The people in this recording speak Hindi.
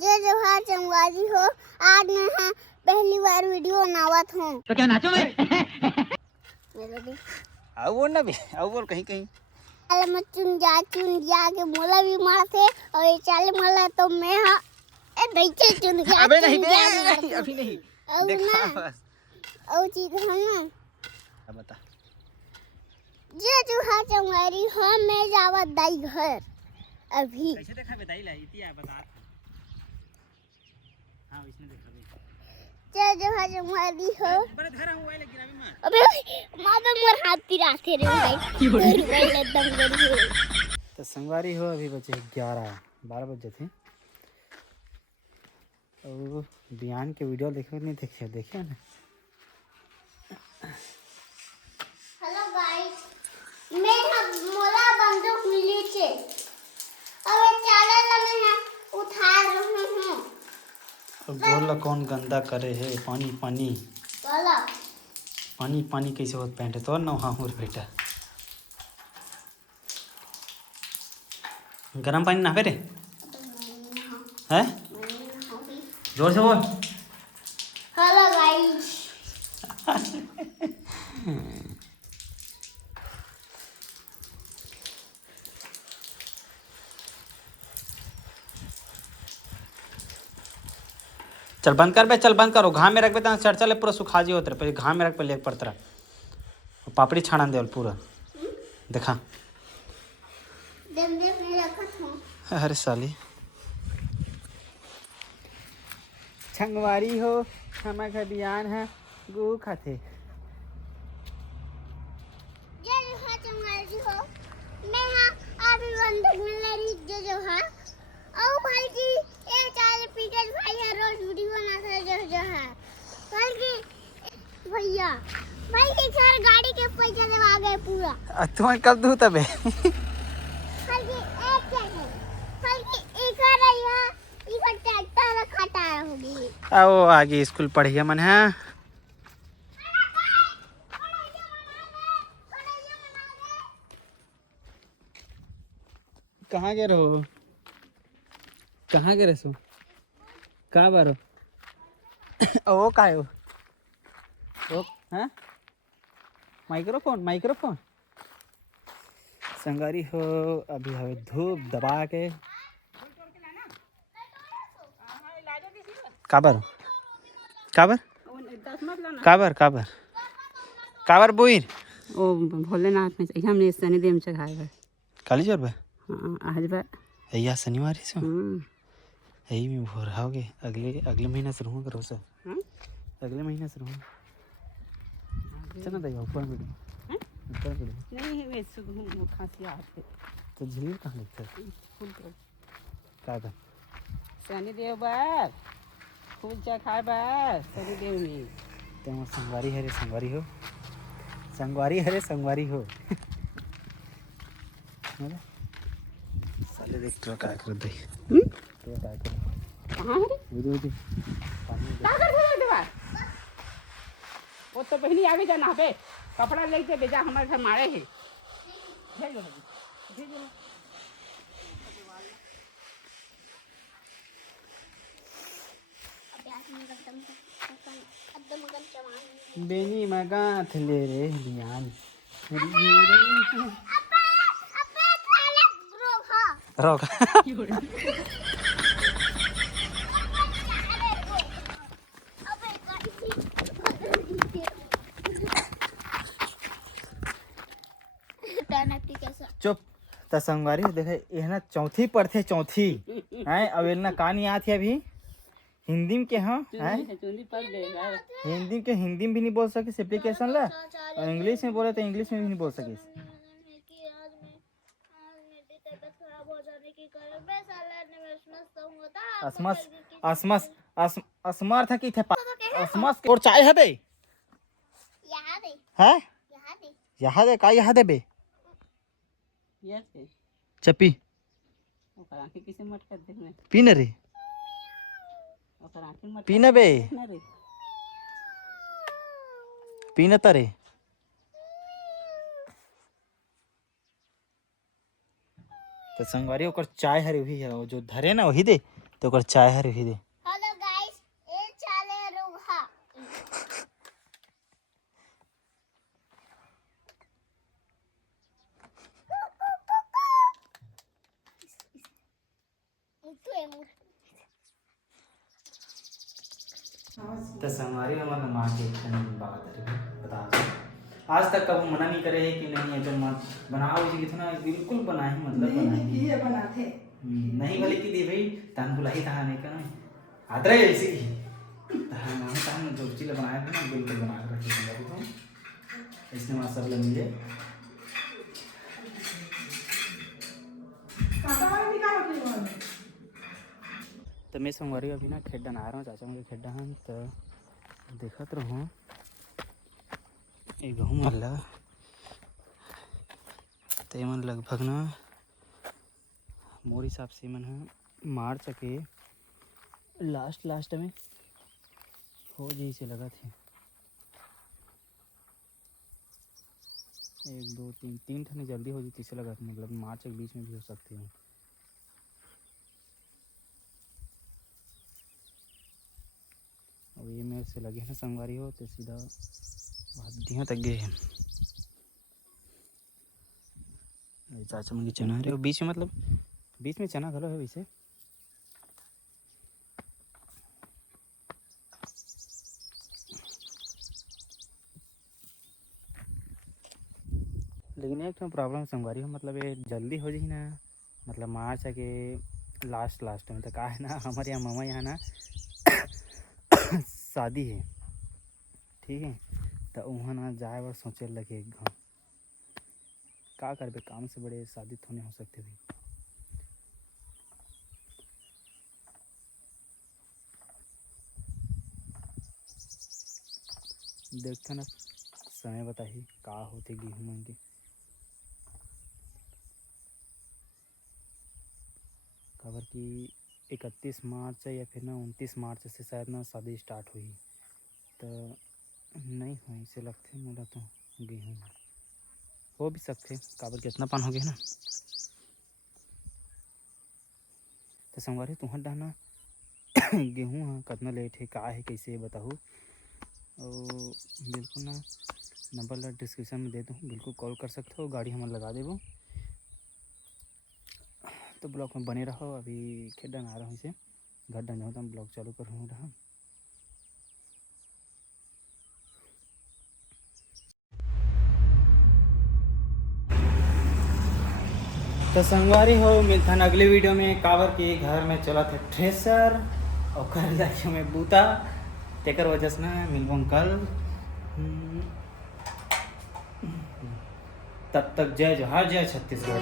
जय जोहार संगवारी हो। आज मैं पहली बार वीडियो बनावत हूँ तो क्या नाचो मैं आओ बोल ना बे, आओ बोल कहीं कहीं। अरे मैं चुन जा के मोला भी मारते और ये चाले मोला तो मैं हाँ ए दैचे चुन जा अबे नहीं बे, अभी नहीं देखा बस। और चीज है ना अब बता। जय जोहार संगवारी हो। मैं जावा दाई घर अभी। कैसे देखा बे दाई ला इतिया बता। हां इसने देखा बे। जय जोहार संगवारी हो। बड़े धरा हुआ है लेकिन अभी मां अबे मां मोर हाथ पिराते रे भाई एकदम गरी। तो संगवारी हो अभी बचे 12 बजे थे और बयान के वीडियो देखे नहीं देखे ना। हेलो गाइस, मैं मोला बंदूक मिली छे। अबे चाले ला मैं उठा रहा हूं। और गोला कौन गंदा करे है। पानी पानी बोला पानी पानी कैसे होत पैंट तो ना वहाँ मोर बेटा। गरम पानी ना करे हैं। जोर से बोल। हेलो गाइस, चल बंद कर बे, चल बंद करो। घाम में रख बे तो चढ़ चले पूरा सुखा जी होते पहले घाम में रख पे ले पड़ता रहा। पापड़ी छाड़न दे पूरा देखा। दम दे में रखत हूं। अरे साली छंगवारी हो। हमारे बयान है गु खाते। जय जोहार संगवारी हो। मैं अभी बंदूक मिल रही जय जोहार। और भाई जी ये चाले पीकर भाई है रोज वीडियो बनाता है जय जोहार। भाई जी भैया भाई के घर गाड़ी के पैसा देवा गए पूरा। तुम्हें कब दू तबे भाई जी एक सेकंड भाई जी एक रहा इधर ट्रैक्टर खटा होगी। आओ आगे स्कूल पढ़िए मन है। कहाँ गए रहो, कहाँ गए रहो, कहाँ बारो ओ का है ओ हाँ माइक्रोफोन संगारी हो। अभी हवे धूप दबा के काबर काबर काबर काबर बुइर ओ भोलेनाथ में हमने शनिदेव में चढ़ाए है। काली जोर बे। हाँ आज बा या शनिवार ही सो यही में भोर आओगे। अगले महीना से रहूँगा करो सर। अगले महीना से रहूँगा। चलो दे ऊपर में नहीं है वे सुगम खांसी आते तो झील कहाँ लिखता है का था शनिदेव बार फूल चढ़ाए बार शनिदेव में तो संगवारी है रे संगवारी हो। संगवारी है रे संगवारी हो। साले देख तो क्या कर दे तो क्या कर कहाँ है वीडियो दे पानी दे। क्या कर देवा वो तो पहली आगे जाना है कपड़ा लेके भेजा हमारे घर मारे है भेजो भेजो बेनी मगाथ ले रे बियान रोक चुप त संगवारी देखे ये ना चौथी पढ़ते चौथी हैं। अब ना कहानी आती अभी हिंदी में के हाँ हैं हिंदी में भी नहीं बोल सके एप्लीकेशन ला और इंग्लिश में बोले तो इंग्लिश में भी नहीं बोल सके। असमस असमस असमर्थ की थे असमस और चाय है बे हैं यहाँ दे का यहाँ दे बे चपी किसी मत कर देखने पी न रे पी न बे पी न तरे तो संगवारी ओकर चाय हरे वही है जो धरे ना वही दे तो ओकर चाय हर भी दे हेलो गाइस ये चाले रोहा तो हमारे हमारा माँ के बात है बता दो। आज तक कभी मना नहीं करे है कि नहीं है जो मत बनाओ इसी की ना बिल्कुल बनाए मतलब बनाए बनाते नहीं बोले कि दी भाई तन बुलाई था नहीं करना आदर है ऐसी हम तन जो चीज़ बनाया था ना बिल्कुल बना कर रखे तो इसने वहाँ सब लोग मिले तो मैं संगवारी अभी ना खेड्डा आ रहा हूँ चाचा के खेड्डा हम तो देखत रहूँ ये गहूँ मल्ला तो मन लगभग ना मोर हिसाब से मन मार्च के लास्ट में हो जाए से लगा थे 1 2 3 ठने जल्दी हो जाती से लगा था मतलब मार्च के बीच में भी हो सकती है। अब ये मेरे से लगे ना संगवारी हो तो सीधा हद्दियों तक गए हैं चाचा मंगी चना है बीच में मतलब बीच में चना घलो है वैसे लेकिन एक प्रॉब्लम संगवारी हो मतलब ये जल्दी हो जाए ना मतलब मार्च के लास्ट में तो का है ना हमारे यहाँ मामा यहाँ ना शादी है ठीक है तो वहाँ ना जाए बार सोचे लगे एक घाव का करबे काम से बड़े शादी थोड़े हो सकते भाई देखते ना समय बताही का होते गेहूँ मन के खबर कि 31 मार्च या फिर ना 29 मार्च से शायद ना शादी स्टार्ट हुई तो नहीं हुई से लगते मेरा तो गेहूँ हो भी सकते काबर कितना पान हो गया ना तो संगवारी तुहर डाना गेहूँ हाँ कितना लेट है का है कैसे बताऊँ और बिल्कुल ना नंबर ला डिस्क्रिप्शन में दे दूँ बिल्कुल कॉल कर सकते हो गाड़ी हमारे लगा देवो तो ब्लॉग में बने रहो अभी खेड आ रहा हूँ इसे घर डन जाऊँ तो ब्लॉग चालू कर रहा तो संगवारी हो मिलता अगले वीडियो में कावर के घर में चला थे थ्रेसर और कर जाके में बूता तेकर वजह से ना मिलबो कल तब तक जय जोहार जय छत्तीसगढ़।